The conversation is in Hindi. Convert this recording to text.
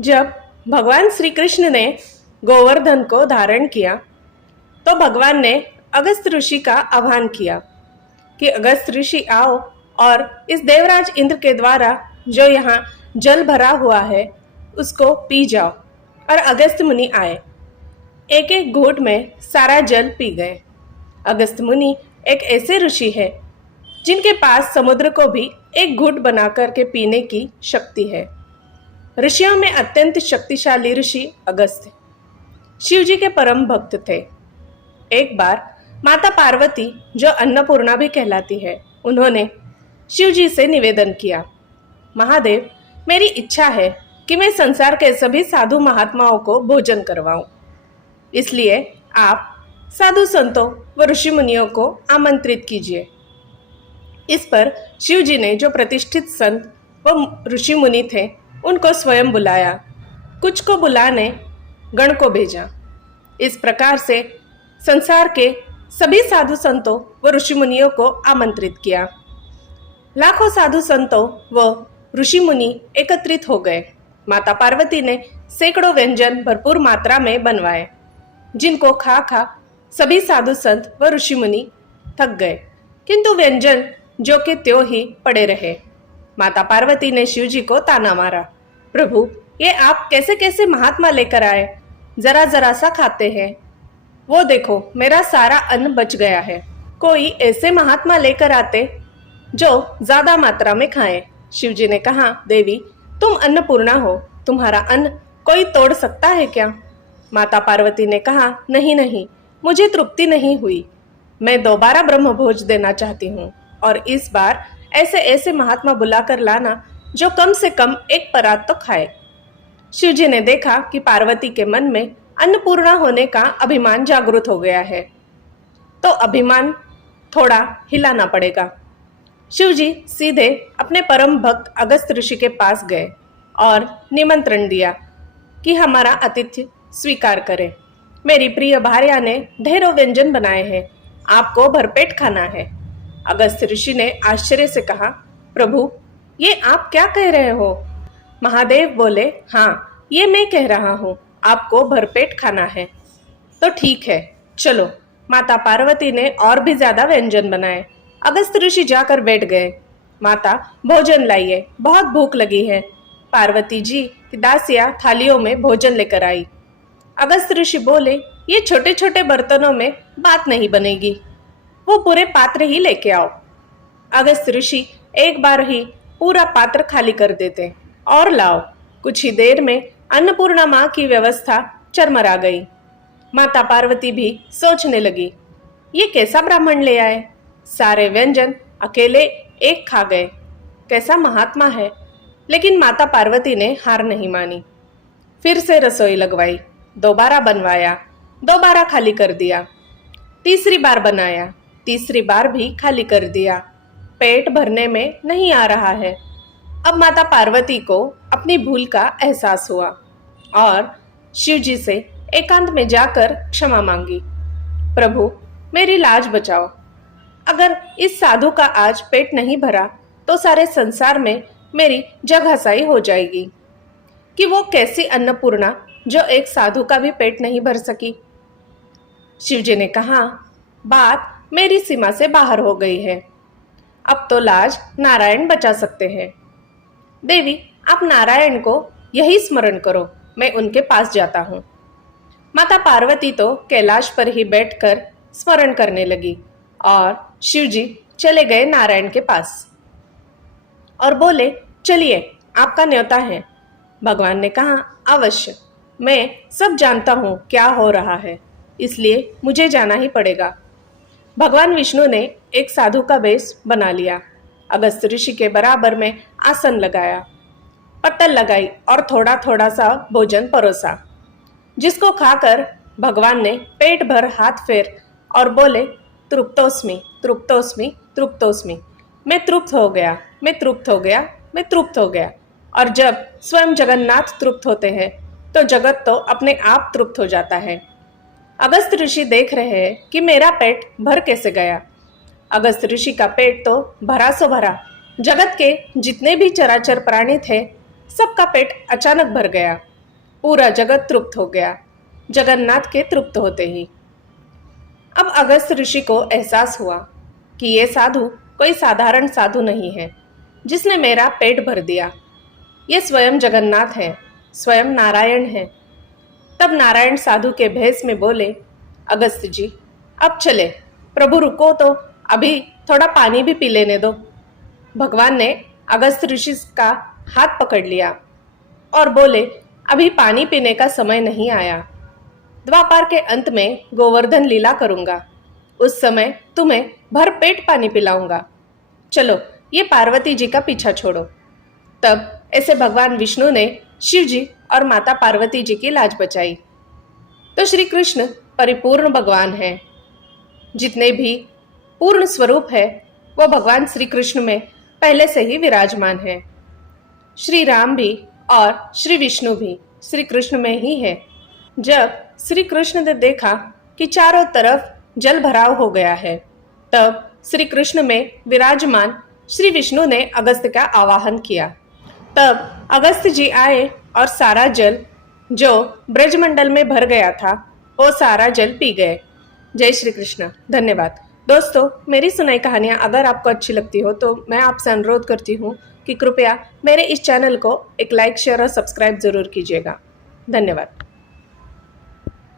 जब भगवान श्री कृष्ण ने गोवर्धन को धारण किया तो भगवान ने अगस्त ऋषि का आह्वान किया कि अगस्त ऋषि आओ और इस देवराज इंद्र के द्वारा जो यहाँ जल भरा हुआ है उसको पी जाओ। और अगस्त मुनि आए, एक एक घूंट में सारा जल पी गए। अगस्त मुनि एक ऐसे ऋषि है जिनके पास समुद्र को भी एक घूंट बना करके पीने की शक्ति है। ऋषियों में अत्यंत शक्तिशाली ऋषि अगस्त शिव जी के परम भक्त थे। एक बार माता पार्वती, जो अन्नपूर्णा भी कहलाती है, उन्होंने शिव जी से निवेदन किया, महादेव, मेरी इच्छा है कि मैं संसार के सभी साधु महात्माओं को भोजन करवाऊं। इसलिए आप साधु संतों व ऋषि मुनियों को आमंत्रित कीजिए। इस पर शिव जी ने जो प्रतिष्ठित संत व ऋषि मुनि थे उनको स्वयं बुलाया, कुछ को बुलाने गण को भेजा। इस प्रकार से संसार के सभी साधु संतों व ऋषि मुनियों को आमंत्रित किया। लाखों साधु संतों व ऋषि मुनि एकत्रित हो गए। माता पार्वती ने सैकड़ों व्यंजन भरपूर मात्रा में बनवाए, जिनको खा खा सभी साधु संत व ऋषि मुनि थक गए, किंतु व्यंजन जो कि त्यों ही पड़े रहे। माता पार्वती ने शिव जी को ताना मारा, प्रभु, ये आप कैसे कैसे महात्मा लेकर आए, जरा जरा सा खाते हैं। वो देखो, मेरा सारा अन्न बच गया है। कोई ऐसे महात्मा लेकर आते जो ज्यादा मात्रा में खाएं। शिव जी ने कहा, देवी, तुम अन्नपूर्णा हो, तुम्हारा अन्न कोई तोड़ सकता है क्या? माता पार्वती ने कहा, नहीं नहीं, मुझे तृप्ति नहीं हुई, मैं दोबारा ब्रह्म भोज देना चाहती हूँ, और इस बार ऐसे ऐसे महात्मा बुलाकर लाना जो कम से कम एक परात तो खाए। शिव जी ने देखा कि पार्वती के मन में अन्नपूर्णा होने का अभिमान जागृत हो गया है, तो अभिमान थोड़ा हिलाना पड़ेगा। शिव जी सीधे अपने परम भक्त अगस्त ऋषि के पास गए और निमंत्रण दिया कि हमारा आतिथ्य स्वीकार करें। मेरी प्रिय भार्या ने ढेरों व्यंजन बनाए हैं, आपको भरपेट खाना है। अगस्त ऋषि ने आश्चर्य से कहा, प्रभु, ये आप क्या कह रहे हो? महादेव बोले, हाँ, ये मैं कह रहा हूँ, आपको भरपेट खाना है। तो ठीक है, चलो। माता पार्वती ने और भी ज्यादा व्यंजन बनाए। अगस्त ऋषि जाकर बैठ गए। माता, भोजन लाइए, बहुत भूख लगी है। पार्वती जी की दासियां थालियों में भोजन लेकर आई। अगस्त ऋषि बोले, ये छोटे छोटे बर्तनों में बात नहीं बनेगी, वो पूरे पात्र ही लेके आओ। अगस्त ऋषि एक बार ही पूरा पात्र खाली कर देते और लाओ। कुछ ही देर में अन्नपूर्णा माँ की व्यवस्था चरमरा गई। माता पार्वती भी सोचने लगी, ये कैसा ब्राह्मण ले आए, सारे व्यंजन अकेले एक खा गए, कैसा महात्मा है। लेकिन माता पार्वती ने हार नहीं मानी, फिर से रसोई लगवाई, दोबारा बनवाया, दोबारा खाली कर दिया, तीसरी बार बनाया, तीसरी बार भी खाली कर दिया। पेट भरने में नहीं आ रहा है। अब माता पार्वती को अपनी भूल का एहसास हुआ और शिव जी से एकांत में जाकर क्षमा मांगी, प्रभु, मेरी लाज बचाओ। अगर इस साधु का आज पेट नहीं भरा तो सारे संसार में मेरी जगहसाई हो जाएगी कि वो कैसी अन्नपूर्णा जो एक साधु का भी पेट नहीं भर सकी। शिव जी ने कहा, बात मेरी सीमा से बाहर हो गई है, अब तो लाज नारायण बचा सकते हैं। देवी, आप नारायण को यही स्मरण करो, मैं उनके पास जाता हूँ। माता पार्वती तो कैलाश पर ही बैठकर स्मरण करने लगी और शिव जी चले गए नारायण के पास और बोले, चलिए, आपका न्योता है। भगवान ने कहा, अवश्य, मैं सब जानता हूँ क्या हो रहा है, इसलिए मुझे जाना ही पड़ेगा। भगवान विष्णु ने एक साधु का वेश बना लिया, अगस्त ऋषि के बराबर में आसन लगाया, पत्तल लगाई और थोड़ा थोड़ा सा भोजन परोसा, जिसको खाकर भगवान ने पेट भर हाथ फेर और बोले, तृप्तोस्मि, तृप्तोस्मि, तृप्तोस्मि, मैं तृप्त हो गया, मैं तृप्त हो गया, मैं तृप्त हो गया। और जब स्वयं जगन्नाथ तृप्त होते हैं तो जगत तो अपने आप तृप्त हो जाता है। अगस्त ऋषि देख रहे हैं कि मेरा पेट भर कैसे गया। अगस्त ऋषि का पेट तो भरा सो भरा, जगत के जितने भी चराचर प्राणी थे सबका पेट अचानक भर गया पूरा जगत तृप्त हो गया, जगन्नाथ के तृप्त होते ही। अब अगस्त ऋषि को एहसास हुआ कि ये साधु कोई साधारण साधु नहीं है जिसने मेरा पेट भर दिया। ये स्वयं जगन्नाथ है, स्वयं नारायण है। तब नारायण साधु के भेष में बोले, अगस्त जी अब चले, प्रभु रुको तो, अभी थोड़ा पानी भी पी लेने दो। भगवान ने अगस्त ऋषि का हाथ पकड़ लिया और बोले, अभी पानी पीने का समय नहीं आया। द्वापार के अंत में गोवर्धन लीला करूंगा, उस समय तुम्हें भर पेट पानी पिलाऊंगा। चलो ये पार्वती जी का पीछा छोड़ो। तब ऐसे भगवान विष्णु ने शिव जी और माता पार्वती जी की लाज बचाई। तो श्री कृष्ण परिपूर्ण भगवान हैं। जितने भी पूर्ण स्वरूप है वो भगवान श्री कृष्ण में पहले से ही विराजमान है। श्री राम भी और श्री विष्णु भी श्री कृष्ण में ही है। जब श्री कृष्ण ने देखा कि चारों तरफ जल भराव हो गया है, तब श्री कृष्ण में विराजमान श्री विष्णु ने अगस्त का आवाहन किया। तब अगस्त जी आए और सारा जल जो ब्रजमंडल में भर गया था वो सारा जल पी गए। जय श्री कृष्ण। धन्यवाद दोस्तों। मेरी सुनाई कहानियाँ अगर आपको अच्छी लगती हो तो मैं आपसे अनुरोध करती हूँ कि कृपया मेरे इस चैनल को एक लाइक, शेयर और सब्सक्राइब जरूर कीजिएगा। धन्यवाद।